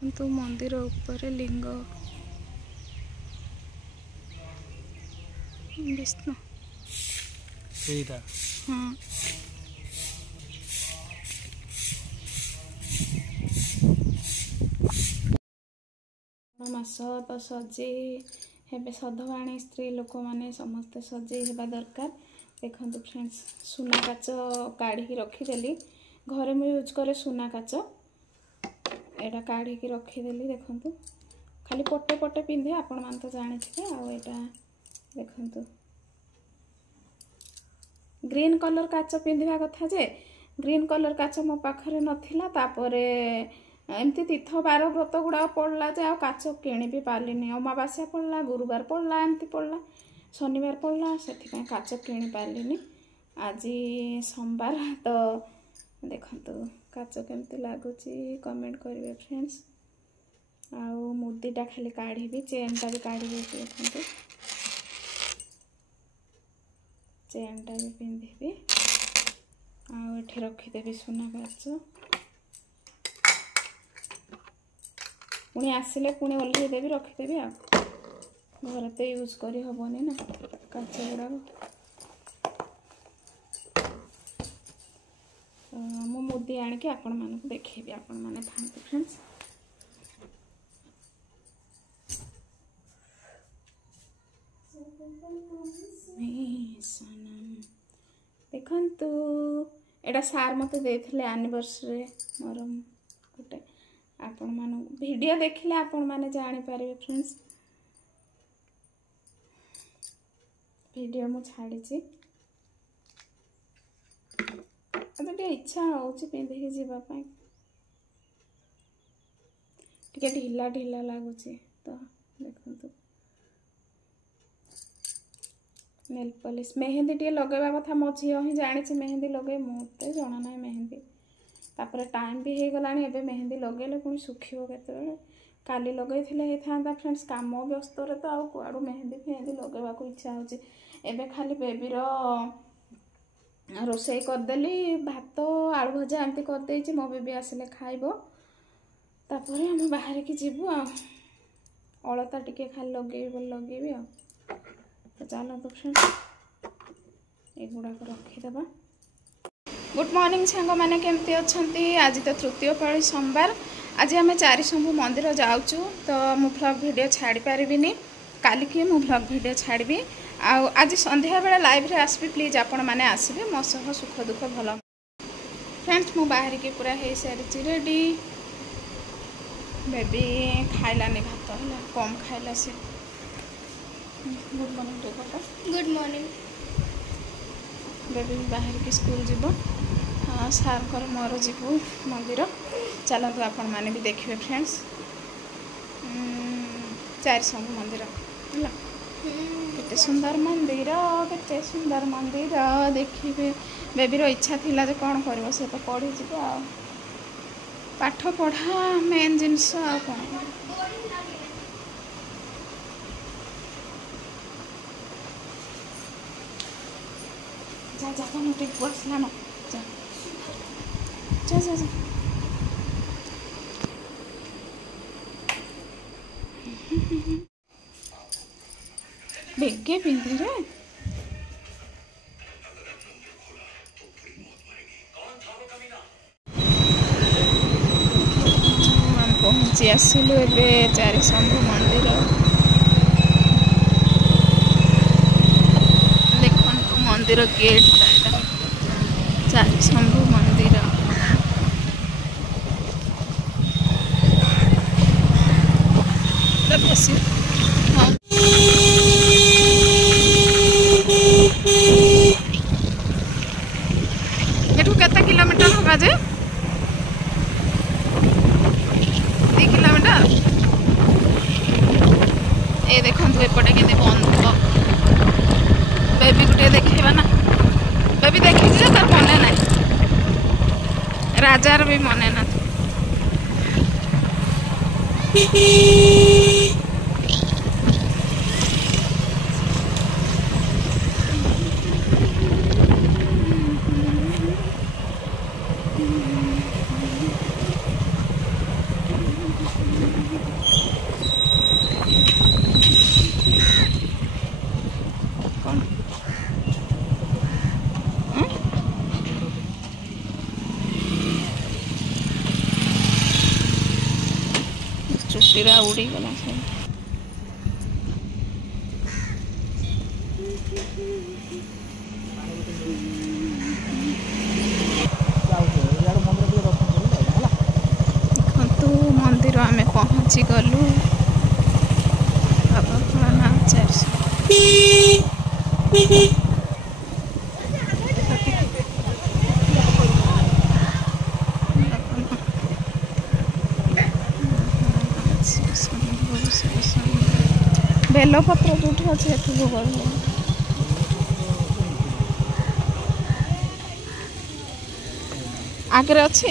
तो मंदिर ऊपर लिंग विष्णु हाँ मास तो सजे हे सधवाणी स्त्री लोक मैंने समस्ते सजे हेबा दरकार। देखो फ्रेंड्स सुना काच काढ़ी रखीदेली घरे मुझे यूज करे सुना काच एटा काढ़ी रखीदेली। देखो खाली पटे पटे पिंधे आपण मान तो जानी आटा देखु ग्रीन कलर काच पिंधा कथा जे ग्रीन कलर काच मो पाखरे नथिला तापरे एमती तीर्थ बार व्रत गुड़ा पड़ला जे काच किणी भी पार्लिनी अमावास्या पड़ला गुरुवार पड़ला एमती पड़ला शनिवार पड़ला से काच किणी पार्लिनी आज सोमवार तो देखो काच केमती लगुच कमेंट करेंगे फ्रेंड्स। आउ मुदीटा खाली काढ़ी चेनटा भी काढ़ी देखो चेनटा भी पिंधि आठे रखीदेवी सुना काच पुणी आसिले पुणी ओल्लैदेवी रखीदेवी आ घर तो यूज करी हबनी ना काच गुड़ाक मु मुदी आणिकी आपण मानक देखेबी आपण माने खांती फ्रेंड्स। देखंतु एटा सार मते देथिले एनिवर्सरी मोर गोटे आपण मान वीडियो देखिले आपण माने जानि पारिबे फ्रेंड्स। वीडियो मु छाड़ी छी अबे इच्छा होची पिंधि जीवा पाई टिके ढिला ढिला लागुची तो देखंतु नेल पॉलिश मेहंदी टे लगेबा कथा मो झियो ही जानी मेहंदी लगे मते जना ना मेहंदी तापर टाइम भी हो गलानी एबे मेहंदी लगेले पुणी सुखिबो केते काली लगेइथिले हे थांदा फ्रेंड्स काम व्यस्त रे तो आ कुआडू मेहंदी फेहंदी लगेबा को इच्छा होची। एबे खाली बेबी रो रोसई कर देली भात आलू भजा एमती कर देइची मो बेबी आसिले खाइबो तापर हम बाहर की जीवु आ अलता टिके खाली लगेबी आ तो चलो तो फ्रेंड्स एगुड़ा को रखीदेवा। गुड मॉर्निंग सांग मैंने केमती अच्छी आज तो तृतीय पाली सोमवार आज आम चारिशंभु मंदिर जाऊँ तो मु व्लॉग वीडियो छाड़ी पारिबिनी काली की मु व्लॉग वीडियो छाड़ी आज संध्या बेला लाइव रे आसबी प्लीज आपण मैंने आसबे मो सह सुख दुख भल फ्रेंड्स मु बाहर की पूरा हो सारी रेडी बेबी खाइलानी भात है कम खाइला से। गुड मॉर्निंग बेटा गुड मॉर्निंग बेबी बाहर की स्कूल जीव हाँ सार कर मोर जीवु मंदिर चलतु आपण मैंने भी देखिए फ्रेंड्स चारिशंभु मंदिर है केते सुंदर मंदिर देखिए बेबी रो इच्छा थिला जे कौन कर से तो पढ़ी जीव आ पाठ पढ़ा मेन जिनस आ कौन जा जा तो मुझे बसला ना जा जा जा जा बेगे पिंधे रे हम पहुंची आसिलु एबे चारिशंभु मंदिर देखो मंदिर गेट चारिशंभु मंदिर बस हाँ एठू केते किलोमीटर होगा जे 2 किलोमीटर ए देखो एपटे के बंद बेबी गुटे देखा ना बेबी देखी तार मन ना राजार भी मन ना चुटीरा उड़ी गला सब देखु मंदिर आम पहुँची गलु बाबा भोलानाथ 400 बेलपत्र जो अच्छे भोग आगे अच्छे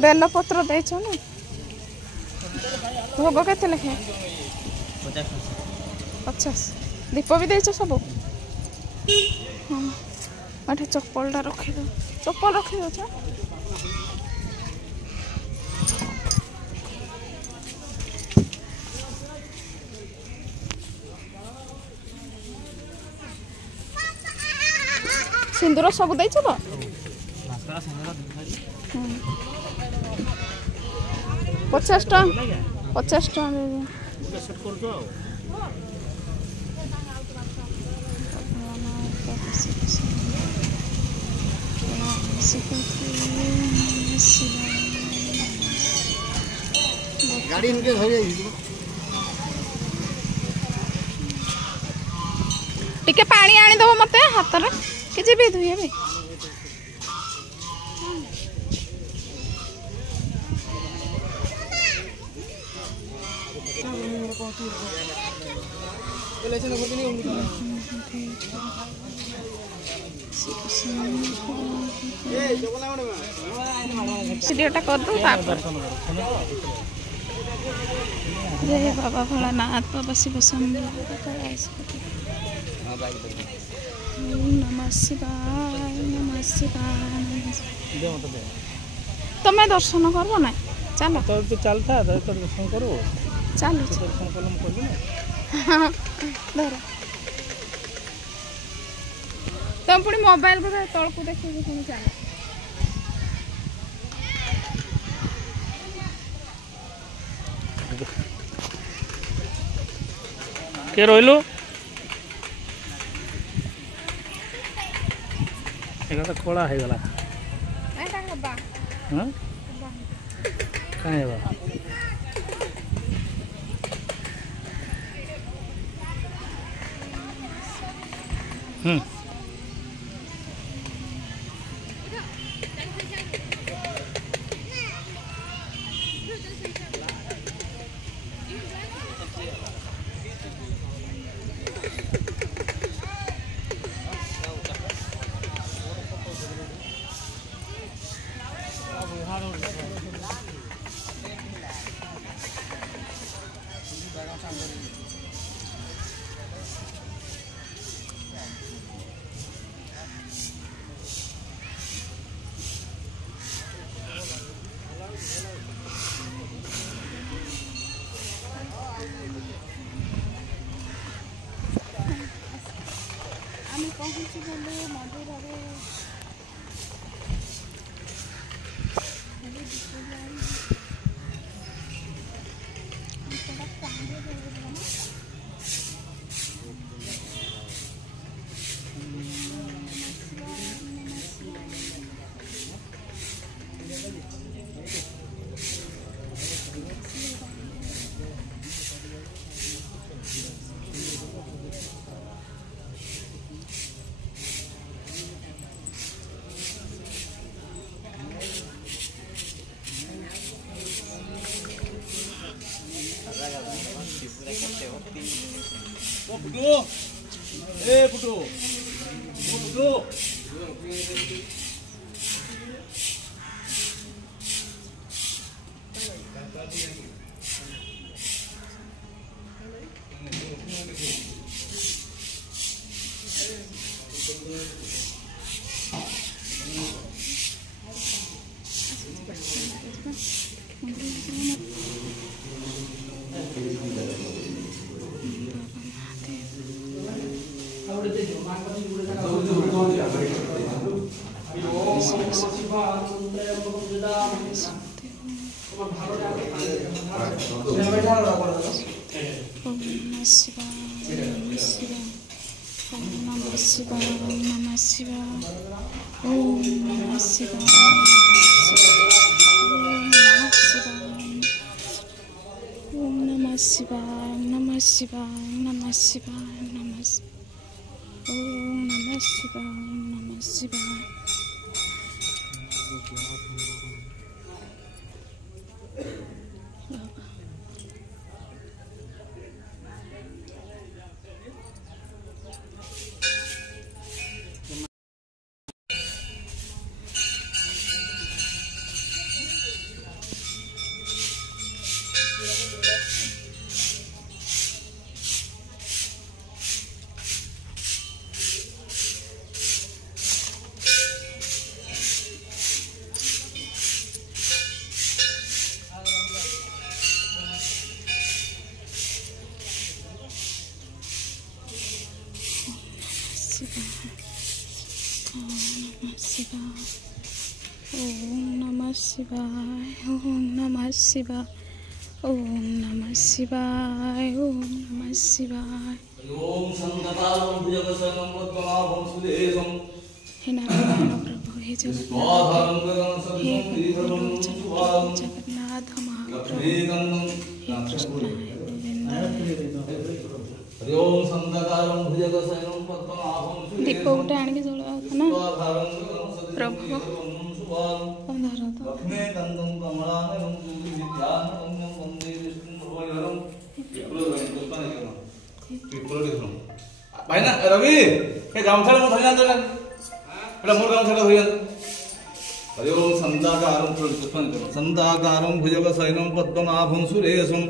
बेलपत्र देच ना भोग के लेखे 50 दीप भी देच सब हाँ चप्पलटा रखीद चप्पल रखी दे सिंदूर सब देच तो 50 टଙ୍କା 50 टଙ୍କା गाड़ी इनके टिके पानी आनी दबो मते हाथ रे के जेबे धुइबे वीडियोटा कर दो जय बाबा भोलानाथ बाबा शिव शंभु नमः शिवाय नमः शिवाय तुम्हें दर्शन करब ना चलो तो चलता दर्शन करो चलो दर्शन कलम कर धर तुम पुणी मोबाइल को तल को देखो पुणी चल के रोइलो एगा तो कोड़ा है गला एटा बा हां काहे बा पहुँची गलु मंदिर दीप गोटे आणिक जलवा ना प्रभु भाई ना रवि हे गामछा मो धरि जान एटा मोर गामछा धरि जान हरि ओम संदाकारं भुजगशयनं पद्मनाभं सुरेशं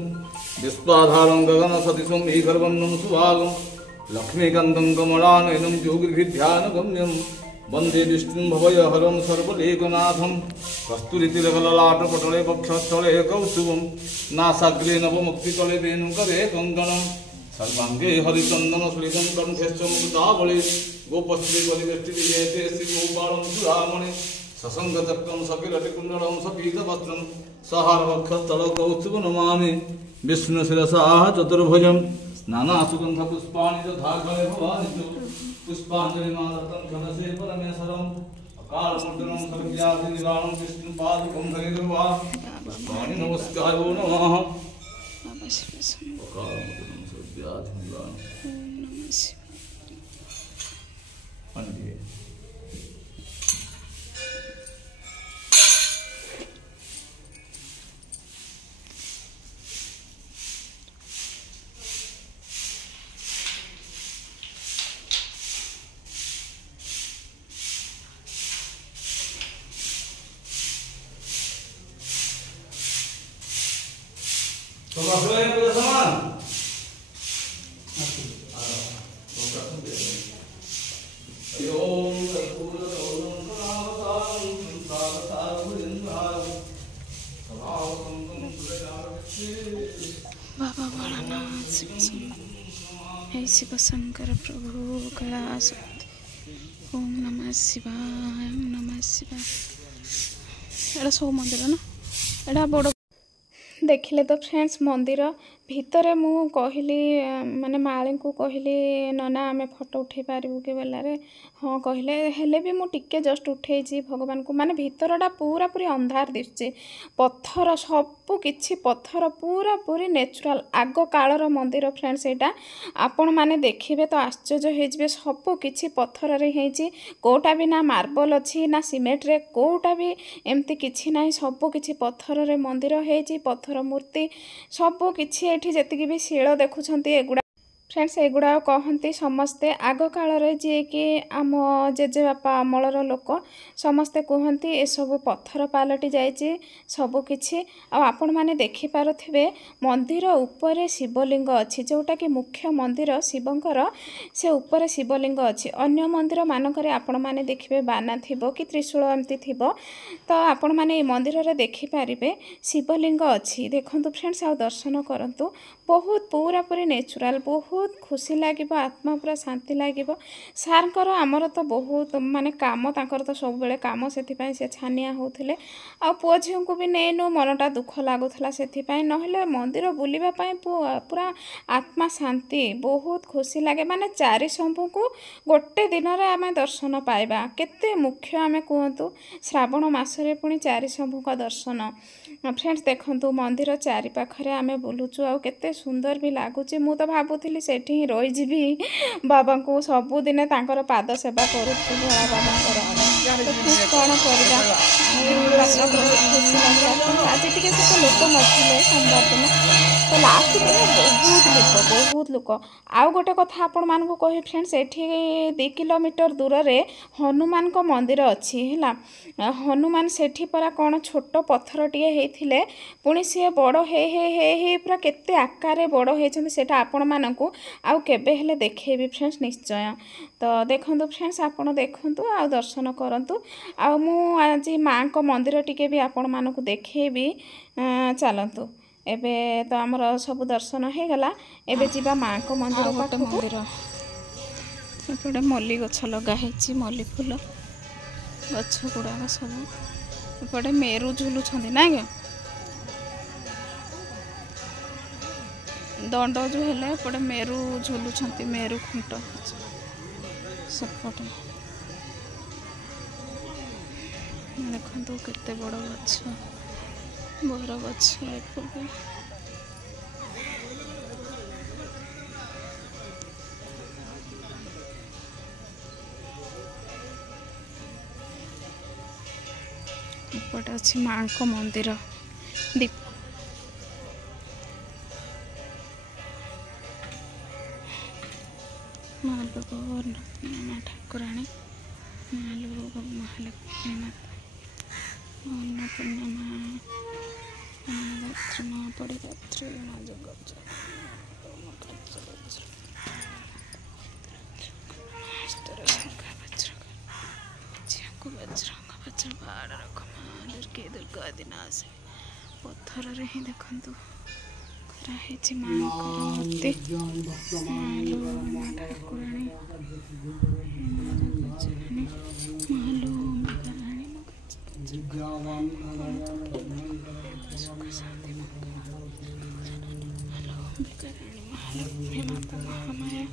विश्वाधारं गगनसदृशं मेघवर्णं सुभागं लक्ष्मीकान्तं कमलानयनं योगिभिर्ध्यानगम्यं वन्दे विष्णुं भवयहरं सर्वलेकनाथं कस्तूरितिलकललाटपटले वक्षस्थले कौस्तुभं नासाग्रे नवमुक्तिकले वेणुकरे कङ्कणं सर्वांगे हरिचंदन सुलितं कंठेश्च मुक्तावली गोपश्री बलिवेष्टिविजयते श्रीगोपालं सुरामणि ससंगचक्रं सकिरटिकुण्डलं सपीतवस्त्रं सहारवक्षस्थलकौस्तुभं नमामि विष्णुशिरसा चतुर्भुजं नानासुगन्धपुष्पाणि तथागले भवानि पुष्पाञ्जलिमादत्तं क्षणसे परमेश्वरम् अकालमूर्धनं सर्वव्याधिनिवारणं विष्णुपादुकं धरिर्वा पुष्पाणि नमस्कारो नमः अकालमूर्धनं सर्वव्याधिनिवारणं तो बाबू ये पूरा सामान ओम कर्पूरगौरं कलावतारं संसारसारभुजंगारं सभावसंतं सुरजारक्षे बाबा भोलानाथ हे शिव शंकर प्रभु कैलासपति ओम नमः शिवाय ओम नमः शिवाय एटा सब मंदिर ना एटा बड़ देखिले तो फ्रेंड्स मंदिर भितर मु कहली माने माली को कहली नना आम फोटो उठे पारू कि बेलारे हाँ कहले हेले भी मु टिके जस्ट उठे भगवान को माने भितरटा पूरा पूरी अंधार दिशुचे पत्थर सबू किछि पत्थर पूरा पूरी नेचुरल आग कालर मंदिर फ्रेंड्स एटा आपण माने देखिबे तो आश्चर्य हो सबू किछि पत्थर रे हेछि कोटा भी ना मार्बल अच्छी ना सीमेंट रे कोटा भी एमती किछि ना सबू किछि पत्थर रे मंदिर हेछि पत्थर मूर्ति सबू किछि एठी जेतिकी भी शिल देखुछंती एगुडा फ्रेंड्स एगुड़ा कहती समस्ते आग काल जी कि आम जेजेबापा अमलर लोक समस्ते कहती ए सब पत्थर पलटि जाइए सबकि आपण मैंने देखिपे मंदिर उपरे शिवलिंग अच्छी जोटा कि मुख्य मंदिर शिवंकर से उपरे शिवलिंग अच्छी अन्य मंदिर मानक आपण मैंने देखिए बाना थी कि त्रिशूल एमती थी तो आपण मैंने मंदिर में देखिपारे शिवलिंग अच्छी देखु फ्रेंड्स आ दर्शन करूँ बहुत पूरा पूरी नेचुराल बहुत खुशी लगे आत्मा पूरा शांति लगे सार आमर तो बहुत माने काम तांकर तो सब बेले काम से छानिया होते आ पुओ झील को भी नैनु मनटा दुख लगुला से ना मंदिर बुलवाई पूरा आत्मा शांति बहुत खुशी लगे माने चारि शंभु को गोटे दिन में आम दर्शन पाइबा केते मुख्य आम कहतु श्रावण मसरे पुणी चारि शंभु का दर्शन फ्रेंड्स देखंतु मंदिर चारि पाखरे आमे बुलुचु आ केते सुंदर भी लागुची मु तो भाबुथिली सेठी ही रही जीवी बाबा को सबु दिन तांकर पाद सेवा करूछु भोला बाबा कौन करबा आज टिके से लोक नथिले सोमवार दिन तो लास्ट दिन बहुत लोक आउ गोटे कथा आपण मानकु कहि फ्रेंड्स एठी 2 किलोमीटर दूर रे हनुमान को मंदिर अच्छी है हनुमान सेठी परा कौन छोट पत्थर टे होते पुणी सी बड़ हे पूरा केते आकार बड़ होता आपण मानकु आउ केबे हेले देखैबी फ्रेंड्स निश्चय तो देखंतु फ्रेंड्स आपण देखंतु आ दर्शन करंतु आ मु आज माँ को मंदिर टिके भी आपण मानकु देखैबी चलंतु एबे तो आमर सब दर्शन हो गला एबे जीवा माँ को मंदिर गोटे मंदिर एपटे मल्ली गछ लगा है मल्ली फूल गछ गुड़ाक सब एपटे मेरु झुलुंट ना क्या दंड जो है एपटे मेरु झुलुंट मेरु खुंट सेपटे देखो केते बड़ गछ बर गछ एपटे एपटे अच्छी माँ को मंदिर दीप माँ ठाकुराणी महालक्ष्मी माता अन्नपूर्णा माँ पड़ी गायत्री माँ जगत दुर्गा दिनाश पत्थर ही देखु कराई माँ मूर्ति माँ ठाकुराणी मालो महालक्ष्मी माता महामाया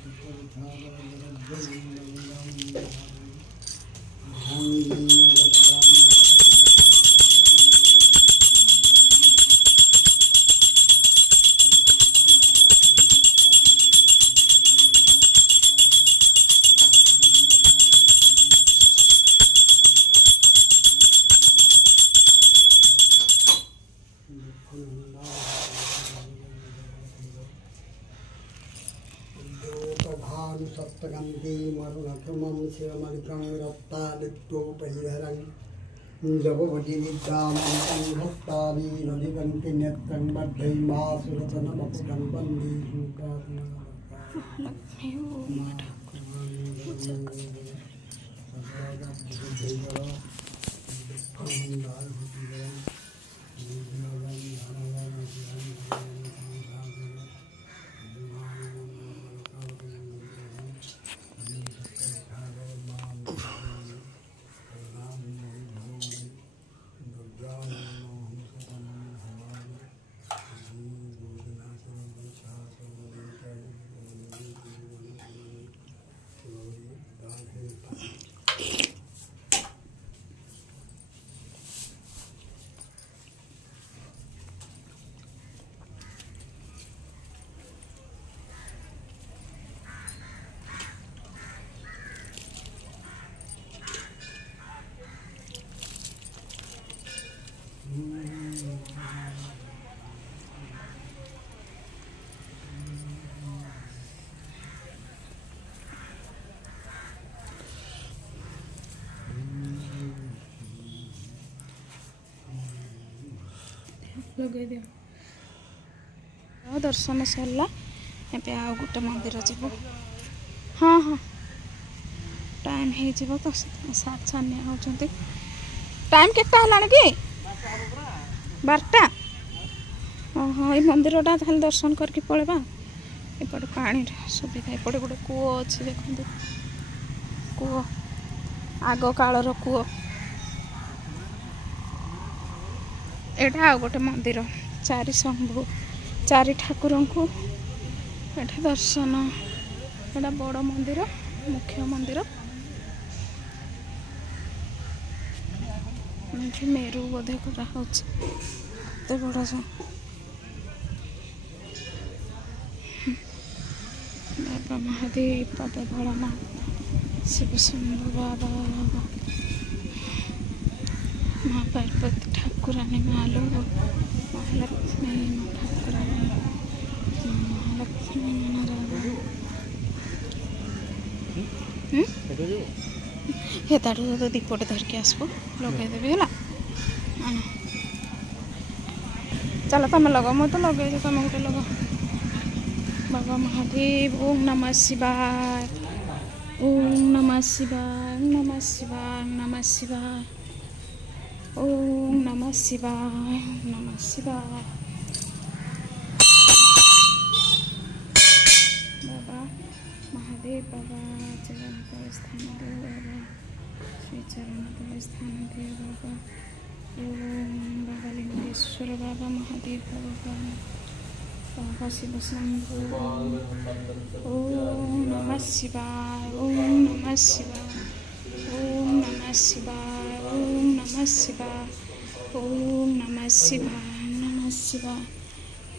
सप्तगंधी मरुणक्रमं शिवमलिकं रत्तादित्योपहिधरं जपवटी विद्यामन्तं भक्तानि नलिगन्ति नेत्रं बद्धैमासुरतनमपुकं वन्दे लगे दियो दर्शन सरला ଏବେ ଆଉ ଗୋଟେ ମନ୍ଦିର ଯିବୁ। हाँ हाँ टाइम हो तो सात छानिया होती टाइम केटा है कि 12टा हाँ ये मंदिरटा ताल दर्शन करके पड़ेगा एपटे पानी सुविधा एपटे गोटे कूओ अच्छे देखते कूओ आग कालर कूओ एटा आ गोटे मंदिर चारि शंभु चारि ठाकुर को एटा दर्शन एटा बड़ मंदिर मुख्य मंदिर मेरु बोधे करा बड़ा जा बाबा महादेव बाबा भोलानाथ शिव शंभु बाबा माँ पार्वती ठाकुरानी मालो महालक्ष्मी ठाकुरानी महालक्ष्मी हेताठू तो दीपटे धरिकी आसबो लगेदेवी है चलो तुम लग मु तो लगे तुम गोटे लग बाबा महादेव ओम नमः शिवाय ओम नमः शिवाय ओम नमः शिवाय ओम नमः शिवाय ओम नमः शिवाय ओम नमः शिवाय बाबा महादेव बाबा चरण स्थान देव बाबा श्री चरण स्थान देव बाबा ओम बाबा लिंगेश्वर बाबा महादेव बाबा बाबा शिव शंभु ओम नमः शिवाय ओम नमः शिवाय ओम नमः शिवाय ओम नमः शिवाय ओम नमः शिवाय नमः शिवाय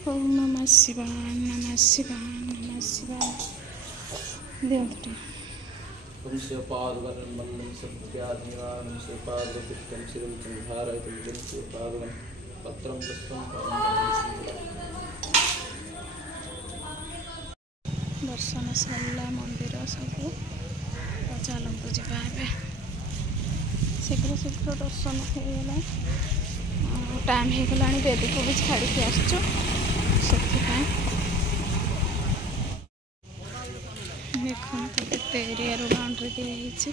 ओम नमः शिवाय नमः शिवाय नमः शिवाय देवता तुमसे पार्वती मल्लम सत्यादिवान से पार्वती तम शिवम संधारयतु जंसे पार्वम पत्रम पुष्पम दर्शन सरला मंदिर सब चलतु जावा शीघ्र शीघ्र दर्शन होगा टाइम हो गला बेदी को भी छाड़ी आसचु से देखो केते एरिया बाउंड्री दिखाई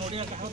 नड़िया कहा